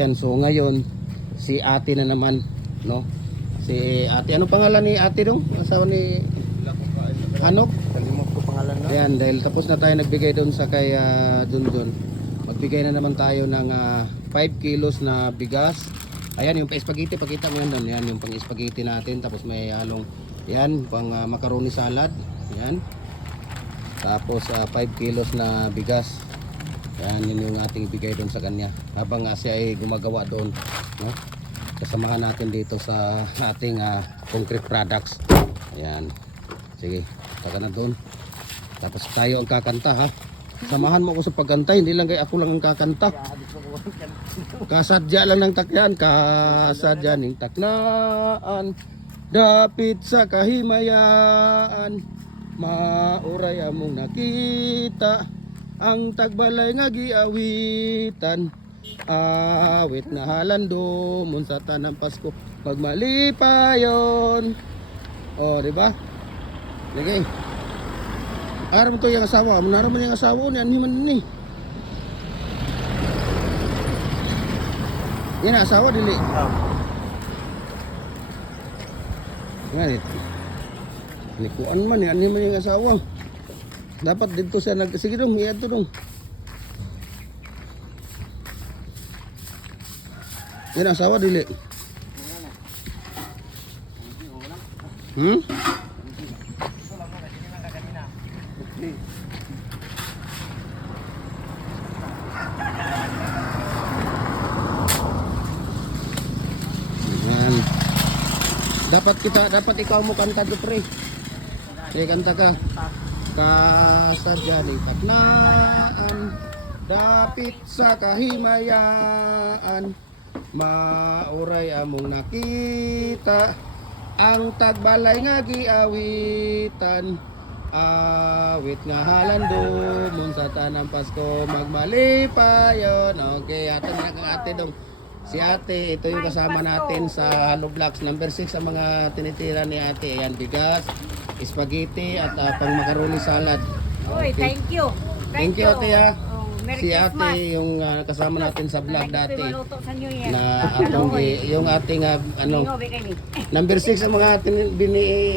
Yan, so ngayon si ate na naman, no? Si ate, ano pangalan ni ate dong? Asawa ni Hanok? Kalimot ko pangalan na. Ayan, dahil tapos na tayo nagbigay doon sa kay Junjun. Magbigay na naman tayo ng 5 kilos na bigas. Ayan yung pa-spaghetti, pakita mo yan doon. Yan yung pang-spaghetti natin. Tapos may halong, yan, pang macaroni salad. Yan. Tapos 5 kilos na bigas. Yan, yun yung ating ibigay doon sa kanya. Habang siya ay gumagawa doon, no? Kasamahan natin dito sa ating concrete products. Ayan. Sige, taka na doon. Tapos tayo ang kakanta, ha. Samahan mo ako sa pagkanta, hindi lang kay ako lang ang kakanta. Kasadya lang ng takyan, kasadya ng taknaan. Dapit sa kahimayaan, mauray among nakita. Ang tagbalay nga giawitan, awit na halando mun sa tanang Pasko magmalipayon. Oh, di ba? Lagi. Aram to yung asawa, naraman yung asawa ni anhiman ni. Yan asawa dili. Ngarit. Nikuan man yan anhiman yung asawa. Dapat dito siya sige dong, iyan to dong. Yan asawa dili. Yan. Dapat ikaw mo kanta do pre. Sige, kanta ka. Kasadya ng taknaan, dapit sa kahimayaan, mauray among nakita. Ang tagbalay nga giawitan, awit nga halando mun sa tanang Pasko magmalipayon. Okay, ato na kang ate dong. Si ate, ito yung kasama natin sa Hollow Blocks number 6 ang mga tinitira ni ate. Ayan, bigas, spaghetti at pang macaroni salad. Oy, thank you. Thank you ate ha. Oh, Merry Si Christmas. ate yung kasama natin sa vlog dati. Maluto sa New Year. Na atong yung ating Bingo, bigay ni. number 6 ang mga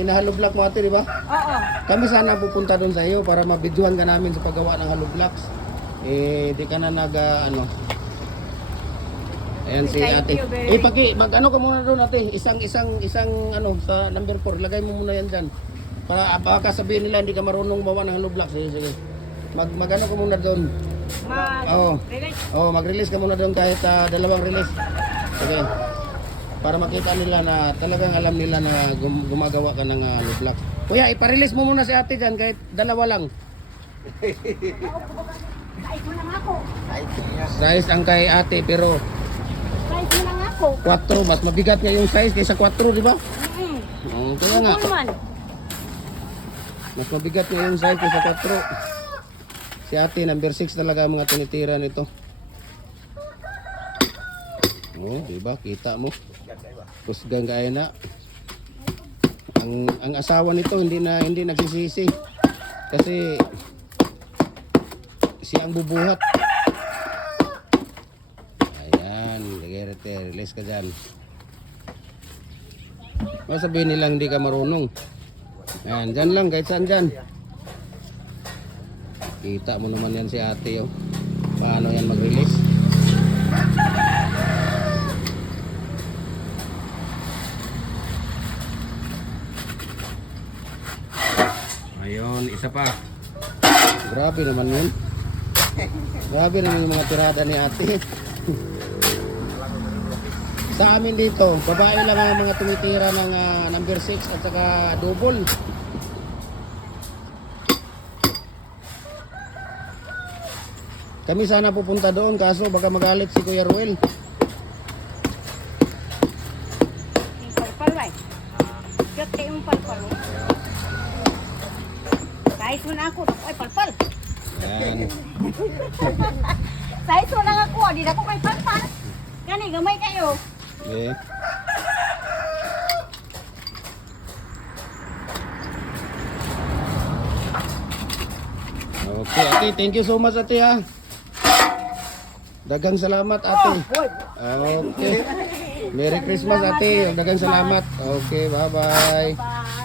na Hollow Block mo ate, di ba? Oo. Kami sana pupunta doon sa iyo para mabidyohan ka namin sa paggawa ng Hollow Blocks. Di ka na ayan si Thank ate. you very Mag-ano ka muna doon ate. Isang ano sa number 4. Lagay mo muna yan dyan. Para baka sabihin nila hindi ka marunong bawa ng Hollow Blocks. Sige. Mag-ano ka muna doon. Release. Mag-release ka muna doon kahit 2 release. Sige. Para makita nila na talagang alam nila na gumagawa ka ng Hollow Blocks. Kuya, ipa-release mo muna si ate dyan kahit 2 lang. Size mo lang ako. Size ang kay ate pero Size mo lang ako. 4. Mas mabigat nga yung size kaysa 4, di ba? Kaya nga. Man. Mas mabigat nga yung size kaysa 4. Si ate, number 6 talaga ang mga tinitira nito. Diba? Kita mo. Kusgang kaya na. Ang asawa nito hindi nagsisisi. Kasi siya ang bubuhat. Ayan, release ka dyan. Masabihin nilang hindi ka marunong. Ayan, dyan lang, kahit saan dyan. Kita mo naman yan si ate, oh. Paano yan mag-release? Ayun, isa pa. Grabe naman yun. Grabe naman yung mga tirada ni ate. Sa amin dito, babae lang ang mga tumitira ng number 6 at saka double. Kami sana pupunta doon kaso baka magalit si Kuya Ruel. Yung palpal, right? Cute kayo yung palpal. Size mo na ako. Ay, palpal. Yan. Size mo lang ako. Di na ako kay palpal. Gani, gamay kayo. Okay. Okay, ate, thank you so much ate ha. Dagang salamat ate. Okay. Merry Christmas ate. Dagang salamat. Okay, bye-bye. Bye.